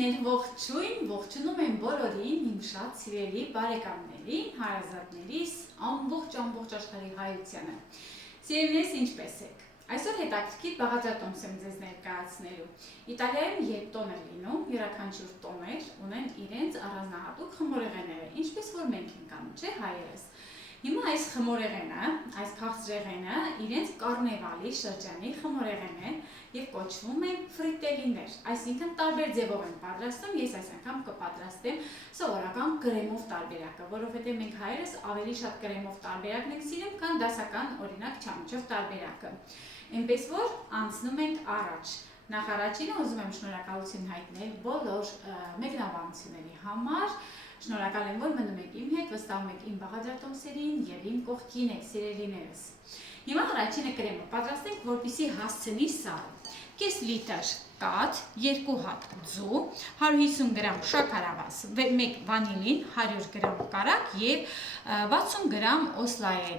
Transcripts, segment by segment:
Սիրելիներ, ողջունում եմ բոլորին, իմ շատ սիրելի բարեկամներին, հարազատներիս, ամբողջ աշխարհի հայությանը։ Սիրելիներս, ինչպե՞ս եք։ Այսօր հետաքրքիր բաղադրատոմս եմ ձեզ ներկայացնելու։ Իտալիայում երբ տոն է լինում, յուրաքանչյուր տոներ ունեն իրենց առանձնահատուկ խմորեղենները, ինչպես որ մենք ենք անում, չէ՞ հայերս։ Հիմա այս խմորեղենը, այս քաղցրեղենը իրենց կարնեվալի շրջանի խմորեղեն է եւ կոչվում են ֆրիտելիներ, այսինքն տարբեր ձևով են պատրաստում, ես այս անգամ կպատրաստեմ սովորական կրեմով տարբերակը, որովհետեւ մենք հայերս ավելի շատ կրեմով տարբերակն ենք սիրում, քան դասական օրինակ չամչով տարբերակը։ Այնպես որ անցնում ենք առաջ։ Նախ առաջինը ուզում եմ շնորհակալություն հայտնել բոլոր մեկնաբանությունների համար։ Շնորհակալ եմ, որ մնում եք իմ հետ, վստահում եք իմ բաղադրատոմսերին եւ իմ կողքին եք, սիրելիներս։ Հիմա առաջինը կրեմը պատրաստենք, որպեսզի հասցնի սառը։ Կես լիտր կաթ, 2 հատ ձու, 150 գրամ շաքարավազ, 1 վանիլին, 100 գրամ կարագ եւ 60 գրամ օսլայե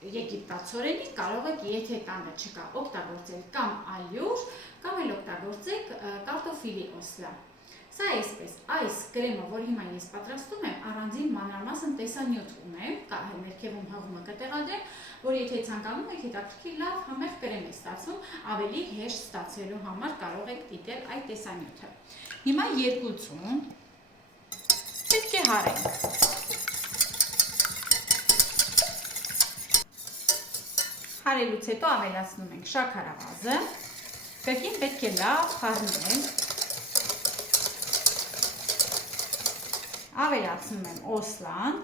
եգիպտացորենի կարող եք, եթե տանը չկա, օգտագործել կամ ալյուր, կամ էլ օգտագործեք կարտոֆիլի օսլա։ Սա այսպես, այս կրեմը, որ հիմա ես պատրաստում եմ, առանձին մանրամասն տեսանյութ ունեմ, ներքևում հղումը կտեղադրեմ, որ եթե ցանկանում եք հետաքրքիր լավ համեղ կրեմ է ստացվում, ավելի հեշտ ստացվելու համար կարող եք դիտել այդ տեսանյութը։ Հիմա 2 ձու պետք է հարենք։ Հարելուց հետո ավելացնում ենք շաքարավազը, կրկին պետք է լավ խառնենք, ավելացնում եմ օսլան,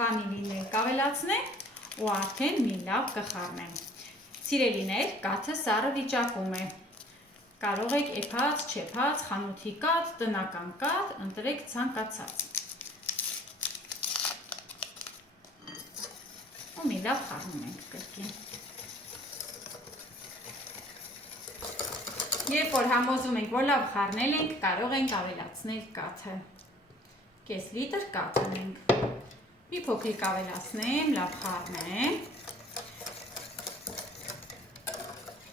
վանիլին կավելացնենք ու արդեն մի լավ կխառնեմ։ Սիրելիներ, կաթը սառը վիճակում է։ Կարող եք էփած, չեփած, խանութի կաթ, տնական կաթ, ընտրեք ցանկացած։ Ու մի լավ խառնում ենք կրկին։ Երբ որ համոզում ենք, որ լավ խառնել ենք, կարող ենք ավելացնել կաթը։ Կես լիտր կաթ ունենք։ Մի փոքրիկ ավելացնեմ, լավ խառնեմ։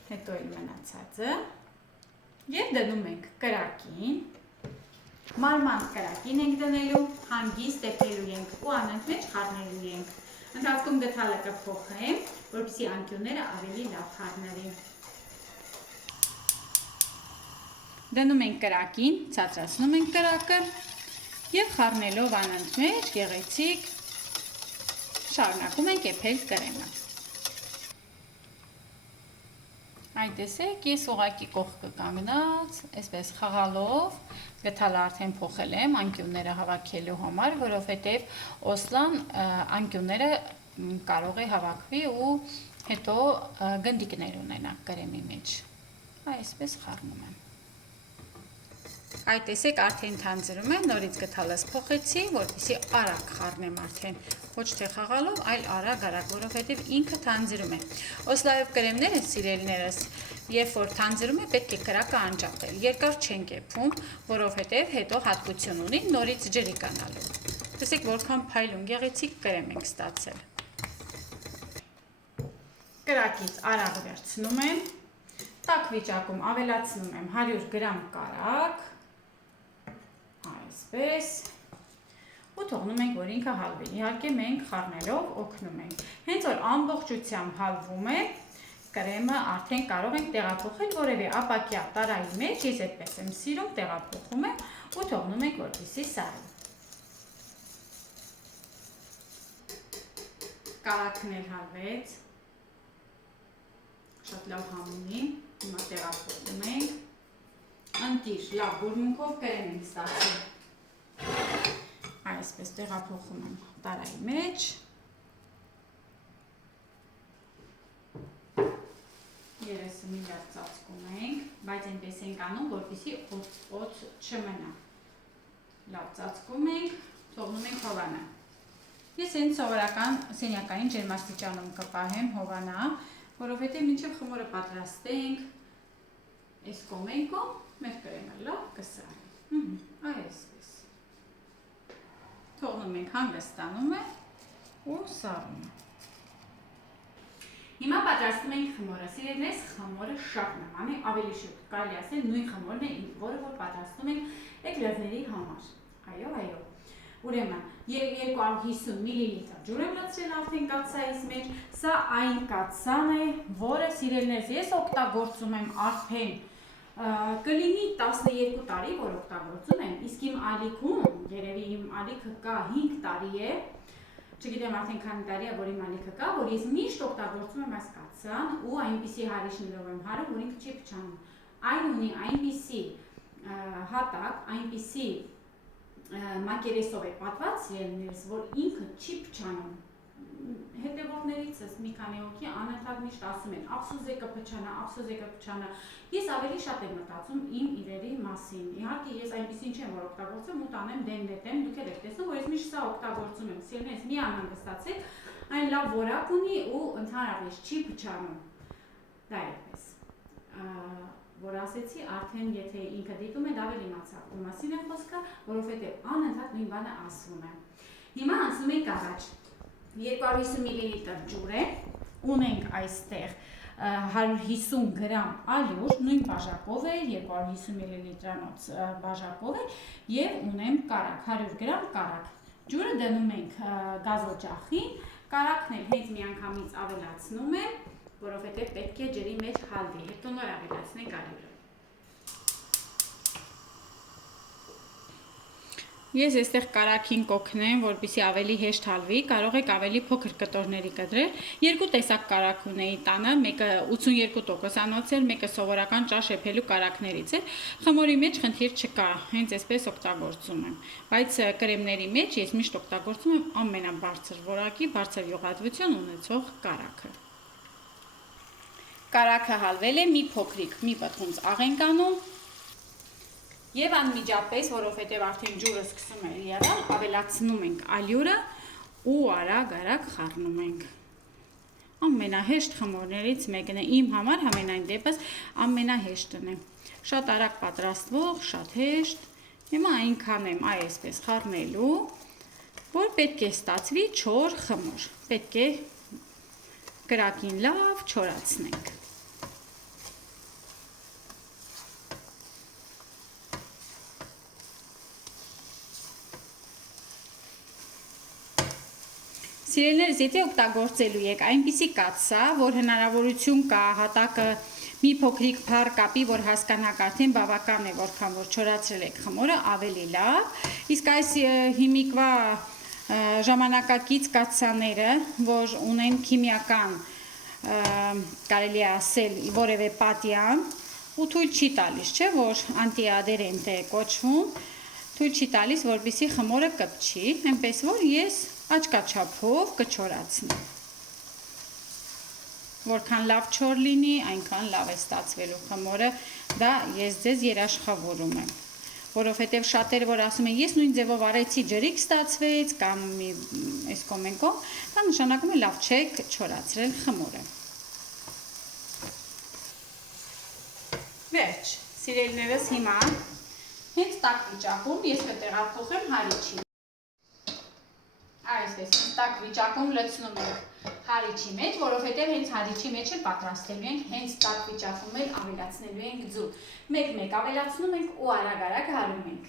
Հետո էլ մնացածը։ Եվ դնում ենք կրակին, մարմանդ կրակին ենք դնելու, հանգիստ տեպելու ենք ու անընդմեջ խառնելու ենք։ Ընթացքում գդալը կփոխեմ, որպեսզի անկյունները ավելի լավ խառնվեն։ Դնում ենք կրակին, ցածրացնում ենք կրակը եւ խառնելով անընդմեջ գեղեցիկ շարունակում ենք եփել կրեմը։ Այ տեսեք, ես ուղղակի կողքը կանգնած, այսպես խաղալով, գդալը արդեն փոխել եմ անկյունները հավաքելու համար, որովհետև օսլան անկյունները կարող է հավաքվի ու հետո գնդիկներ ունենա կրեմի մեջ։ Այսպես խառնում եմ։ Այ տեսեք, արդեն թանձրում է, նորից գդալս փոխեցի, որպեսզի արագ խառնեմ արդեն, ոչ թե խաղալով, այլ արագ, որովհետև ինքը թանձրում է։ Օսլայով կրեմները, սիրելիներս, երբ որ թանձրում է, պետք է կրակը անջատել, երկար չենք եփում, որովհետև հետո հատկություն ունի նորից ջրի կանալու։ Տեսեք, որքան փայլուն գեղեցիկ կրեմ ենք ստացել։ Կրակից արագ վերցնում եմ, տաք վիճակում ավելացնում եմ 100 գրամ կարագ, այսպես, ու թողնում ենք, որ ինքը հալվի։ Իհարկե մենք խառնելով օգնում ենք։ Հենց որ ամբողջությամբ հալվում է, կրեմը արդեն կարող ենք տեղափոխել որևէ ապակյա տարայի մեջ, ես այդպես եմ սիրում, տեղափոխում եմ ու թողնում ենք, որպեսզի սառի։ Կարագն էլ հալվեց, շատ լավ համունի, հիմա տեղափոխում ենք, ընտիր, լավ բուրմունքով կրեմ ենք ստացել։ Այսպես տեղափոխում եմ տարայի մեջ, երեսը մի լավ ծածկում ենք, բայց այնպես ենք անում, որպեսզի օդ չմնա։ Լավ ծածկում ենք, թողնում ենք հովանա։ Ես հենց սովորական սենյակային ջերմաստիճանում կպահեմ հովանա, որովհետև մինչև խմորը պատրաստենք, այս կոմենքով մեր կրեմը լավ կսառի։ Այսպես։ Թողնում ենք հանգստանում է ու սառում է։ Հիմա պատրաստում ենք խմորը։ Սիրելիներս, խմորը շատ նման է, ավելի շուտ կարելի ասել նույն խմորն է, որը որ պատրաստում ենք էկլերների համար։ Այո։ Ուրեմն 250 մլ ջուր եմ լցրել արդեն կաթսայից մեջ, սա այն կաթսան է, որը սիրելիներս ես օգտագործում եմ արդեն կլինի 12 տարի, որ օգտագործում եմ, իսկ իմ ալիքում, երևի իմ ալիքը կա 5 տարի է, չգիտեմ արդեն քանի տարի է, որ իմ ալիքը կա, որ ես միշտ օգտագործում եմ այս կաթսան ու այնպիսի հարիշներով եմ հարում, որ ինքը չի փչանում։ Այն ունի այնպիսի հատակ, այնպիսի մակերեսով է պատված սիրելիներս, որ ինքը չի փչանում։ Հետևորդներիցս մի քանի հոգի անընդհատ միշտ ասում են ափսոզեկը փչանա, ես ավելի շատ եմ մտածում իմ իրերի մասին։ Իհարկե ես այնպիսին չեմ, որ օգտագործեմ ու տանեմ դեմ, դուք էլ եք տեսնում, որ ես միշտ սա օգտագործում եմ։ Սիրելիներս, մի անհանգստացեք, այն լավ որակ ունի ու ընդհանրապես չի փչանում։ Դա այդպես։ Որ ասեցի, արդեն եթե ինքը դիտում է, լավ էլ իմացավ ու մասին է խոսքը, որովհետև անընդհատ նույն բանը ասվում է։ Հիմա անցնում ենք առաջ։ 250 մլ ջուր է, ունենք այստեղ 150 գրամ ալյուր, նույն բաժակով է, 250 մլ-անոց բաժակով է և ունեմ կարակ, 100 գրամ կարակ։ Ջուրը դնում ենք գազօջախին, կարակն էլ հենց միանգամից ավելացնում եմ, որովհետև պետք է ջրի մեջ հալվի, հետո նոր ավելացնենք ալյուրը։ Ես այստեղ կարակին կօգնեմ, որպեսզի ավելի հեշտ հալվի, կարող եք ավելի փոքր կտորների կտրել։ Երկու տեսակ կարակ ունեի տանը, մեկը 82%-անոց էր, մեկը սովորական ճաշ եփելու կարակներից էր։ Խմորի մեջ խնդիր չկա, հենց այսպես օգտագործում եմ։ Բայց կրեմների մեջ ես միշտ օգտագործում եմ ամենաբարձր որակի, բարձր յուղատվություն ունեցող կարակը։ Կարակը հալվել է, մի փոքրիկ, մի պտղունց աղ ենք անում և անմիջապես, որովհետև արդեն ջուրը սկսում է լիանալ, ավելացնում ենք ալյուրը ու արագ խառնում ենք։ Ամենահեշտ խմորներից մեկն է, իմ համար համենայն դեպս ամենահեշտն է։ Շատ արագ պատրաստվող, շատ հեշտ։ Հիմա այնքան եմ այսպես խառնելու, որ պետք է ստացվի չոր խմոր։ Պետք է կրակին լավ չորացնենք։ Սիրելիներս, եթե օգտագործելու եք այնպիսի կաթսա, որ հնարավորություն կա հատակը մի փոքրիկ փառ կապի, որ հասկանաք արդեն բավական է, որքան որ չորացրել եք խմորը, ավելի լավ։ Իսկ այս հիմիկվա ժամանակակից կաթսաները, որ ունեն քիմիական, կարելի է ասել, որևէ պատյան, ու թույլ չի տալիս, չէ, որ անտիադերենտ է կոչվում, թույլ չի տալիս, որպեսզի խմորը կպչի, այնպես որ ես աչքաչափով կչորացնեմ։ Որքան լավ չոր լինի, այնքան լավ է ստացվելու խմորը, դա ես ձեզ երաշխավորում եմ։ Որովհետև շատերը, որ ասում են, ես նույն ձևով արեցի, ջրիկ ստացվեց, կամ այս կոմենքով, դա նշանակում է լավ չեք չորացրել խմորը։ Վերջ, սիրելիներս, հիմա հենց տաք վիճակում ես կտեղափոխեմ հարիչի։ Այսպես, տաք վիճակում լցնում ենք հարիչի մեջ, որովհետև հենց հարիչի մեջ էլ պատրաստելու ենք, հենց տաք վիճակում էլ ավելացնելու ենք ձու։ Մեկ-մեկ ավելացնում ենք ու արագ հարում ենք։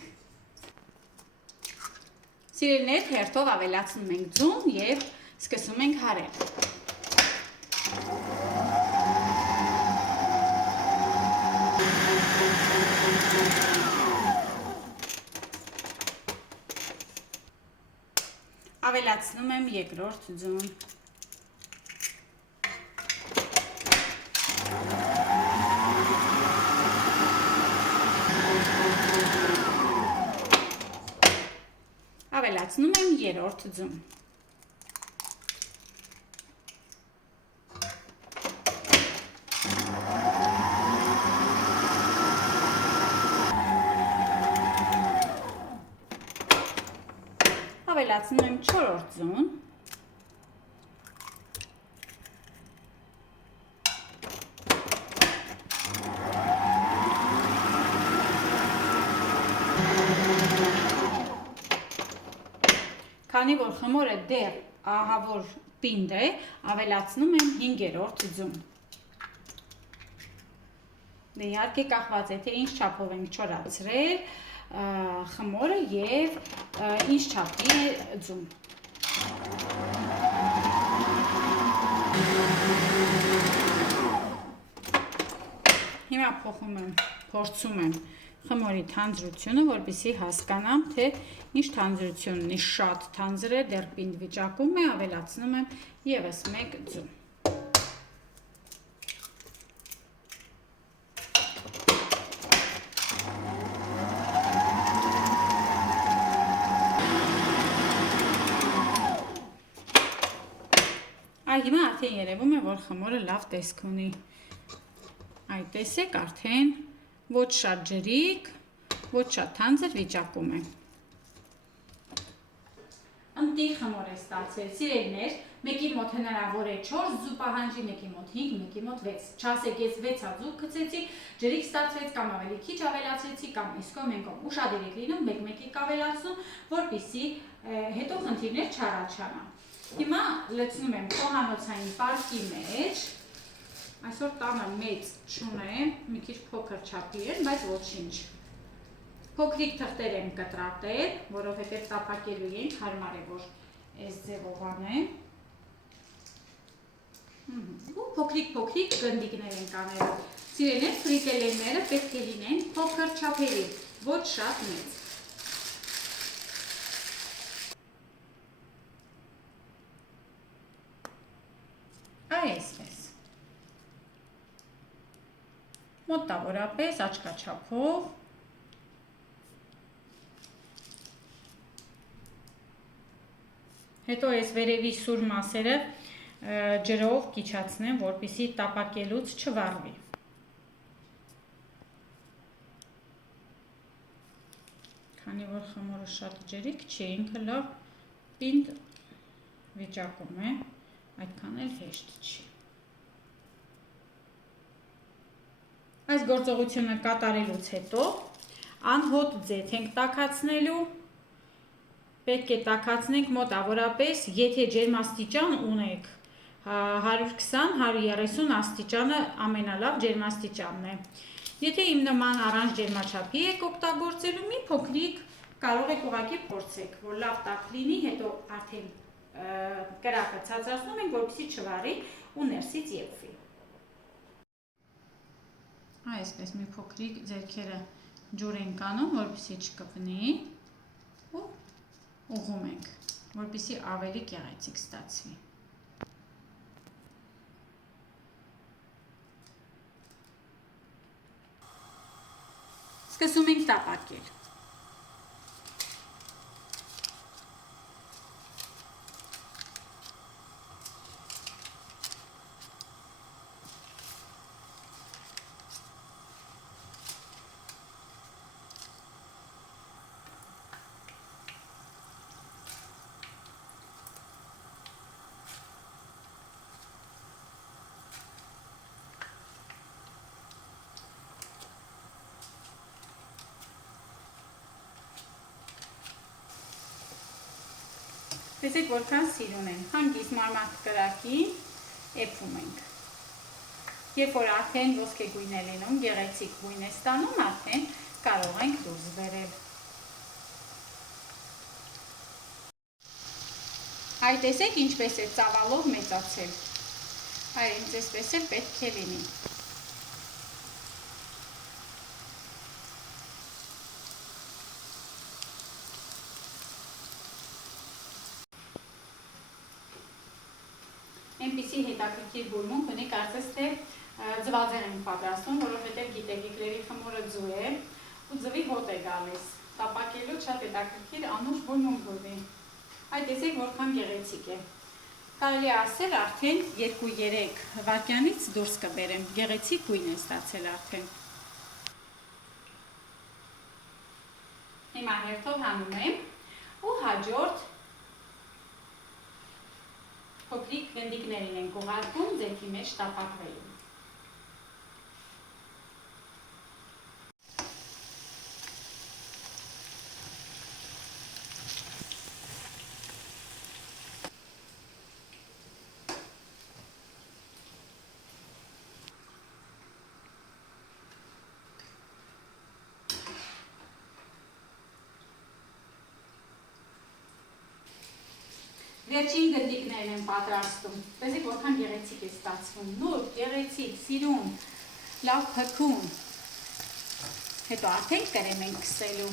Սիրելիներ, հերթով ավելացնում ենք ձուն և սկսում ենք հարել։ Ավելացնում եմ երկրորդ ձուն։ Ավելացնում եմ երրորդ ձուն։ Ավելացնում եմ չորրորդ ձուն։ Քանի որ խմորը դեռ ահավոր պինդ է, ավելացնում եմ 5-րդ ձուն։ Դե իհարկե կախված է, թե ինչ չափով ենք չորացրել խմորը եւ ինչ չափի է ձուն։ Հիմա փորձում եմ խմորի թանձրությունը, որպեսզի հասկանամ, թե ինչ թանձրությունն ունի, շատ թանձր է, դեռ պինդ վիճակում է, ավելացնում եմ եւս 1 ձուն։ Հիմա արդեն երևում է, որ խմորը լավ տեսք ունի։ Այ տեսեք, արդեն ոչ շատ ջրիկ, ոչ շատ թանձր վիճակում է։ Ընտիր խմոր է ստացել, սիրելիներ, մեկի մոտ հնարավոր է 4 ձու պահանջի, մեկի մոտ 5, մեկի մոտ 6։ Չասեք, ես 6 ձու գցեցի, ջրիկ ստացվեց, կամ ավելի քիչ ավելացրեցի, կամ իսկո մենքով ուշադիր եք լինում, մեկ-մեկ ավելացնում, որպեսզի հետո խնդիրներ չառաջանան։ Հիմա լցնում եմ խոհանոցային պարկի մեջ, այսօր տանը մեծ չունեմ, մի քիչ փոքր չափի են, բայց ոչինչ։ Փոքրիկ թղթեր եմ կտրատել, որովհետև տապակելու ենք, հարմար է, որ այս ձևով անեմ։ Ու փոքրիկ գնդիկներ ենք անել։ Սիրելիներ, ֆրիկելեները պետք է լինեն փոքր չափերի, ոչ շատ մեծ։ Այսպես։ Մոտավորապես աչքաչափով։ Հետո այս վերևի սուր մասերը ջրով կիչացնեմ, որպեսզի տապակելուց չվառվի։ Քանի որ խմորը շատ ջրիկ չի, ինքը լավ պինդ վիճակում է, այդքան էլ հեշտ չի։ Այս գործողությունը կատարելուց հետո անհոտ ձեթ ենք տաքացնելու, պետք է տաքացնենք մոտավորապես, եթե ջերմաստիճան ունեք 120-130 աստիճանը ամենալավ ջերմաստիճանն է։ Եթե իմ նման առանց ջերմաչափի եք օգտագործելու, մի փոքրիկ կարող եք ուղղակի փորձեք, որ լավ տաք լինի, հետո արդեն կրակը ցածրացնում ենք, որպեսզի չվառի ու ներսից եփվի։ Այսպես մի փոքրիկ ձեռքերը ջուր ենք անում, որպեսզի չկպնի ու ուղղում ենք, որպեսզի ավելի գեղեցիկ ստացվի։ Սկսում ենք տապակել։ Տեսեք, որքան սիրուն են, հանգիստ մարմանդ կրակին էփում ենք։ Երբ որ արդեն ոսկե գույն է լինում, գեղեցիկ գույն է ստանում, արդեն կարող ենք դուրս բերել։ Այ տեսեք, ինչպես է ծավալով մեծացել։ Այ ինձ էսպես էլ պետք է լինի։ Այնպիսի հետաքրքիր բուրմունք ունի, կարծես թե ձվածեղ ենք պատրաստում, որովհետև գիտեք, իգրերի խմորը ձու է ու ձվի հոտ է գալիս։ Տապակելու շատ հետաքրքիր անուշ բուրմունք ունի։ Այ տեսեք, որքան գեղեցիկ է։ Կարելի է ասել, արդեն 2-3 վայրկյանից դուրս կբերեմ, գեղեցիկ գույն է ստացել արդեն։ Հիմա հերթով հանում եմ ու հաջորդ փոքրիկ գնդիկներին ենք ուղարկում ձեթի մեջ տապակվելու։ Վերջին գնդիկներն են պատրաստում, տեսեք որքան գեղեցիկ է ստացվում, նուրբ, գեղեցիկ, սիրուն, լավ փքուն, հետո արդեն կրեմ ենք քսելու։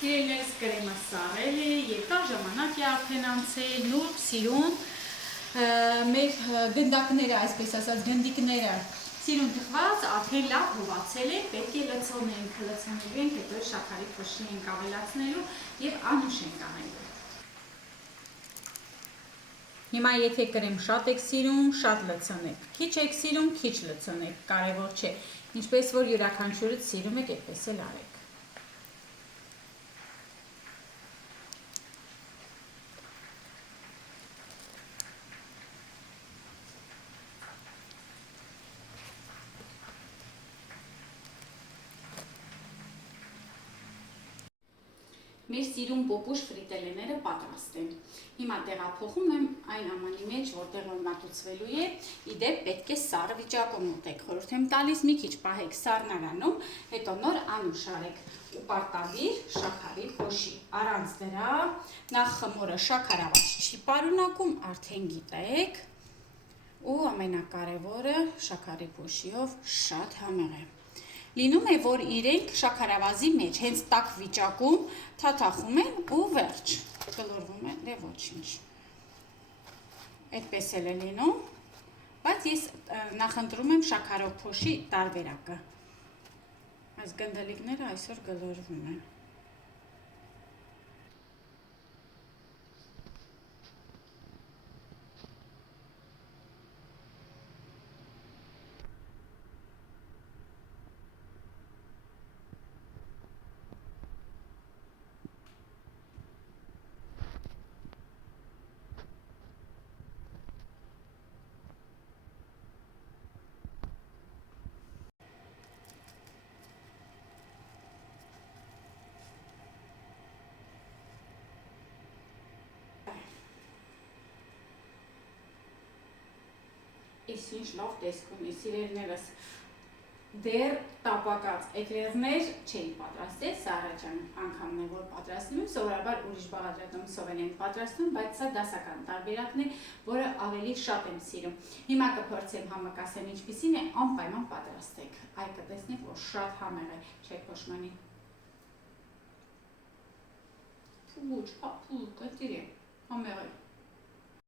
Սիրելիներս կրեմը սառել է, երկար ժամանակ է արդեն անցել, նուրբ, սիրուն, մեր գնդակները, այսպես ասած գնդիկները սիրուն թխված, արդեն լավ հովացել է, պետք է լցոնենք, լցոնելու ենք, հետո շաքարի փոշի ենք ավելացնելու և անուշ ենք անելու։ Հիմա եթե կրեմ շատ եք սիրում, շատ լցնեք, քիչ եք սիրում, քիչ լցնեք, կարևոր չէ, ինչպես որ յուրաքանչյուրդ սիրում եք, այդպես էլ արեք։ Մեր սիրուն պոպուշ ֆրիտելեները պատրաստ են։ Հիմա տեղափոխում եմ այն ամանի մեջ, որտեղ որ մատուցվելու է, իդեպ պետք է սառը վիճակում ուտեք, խորհուրդ եմ տալիս մի քիչ պահեք սառնարանում, հետո նոր անուշ արեք ու պարտադիր շաքարի փոշի։ Առանց դրա նախ խմորը շաքարավազ չի պարունակում, արդեն գիտեք, ու ամենակարևորը շաքարի փոշիով շատ համեղ է։ Լինում է, որ իրենք շաքարավազի մեջ հենց տաք վիճակում թաթախում են ու վերջ, գլորվում են, դե ոչինչ, այդպես էլ է լինում, բայց ես նախընտրում եմ շաքարով փոշի տարբերակը, այս գնդելիկները այսօր գլորվում են։ Այս ինչ լավ տեսք ունի, սիրելիներս, դեռ տապակած էկլերներ չէի պատրաստել, սա առաջին անգամն է, որ պատրաստում եմ, սովորաբար ուրիշ բաղադրատոմսով են պատրաստում, բայց սա դասական տարբերակն է, որը ավելի շատ եմ սիրում։ Հիմա կփորձեմ համը կասեմ ինչպիսին է, անպայման պատրաստեք, այ կտեսնեք, որ շատ համեղ է, չէ փոշմանի։ Փուչ, փափուկ, կտիր է, համեղ է։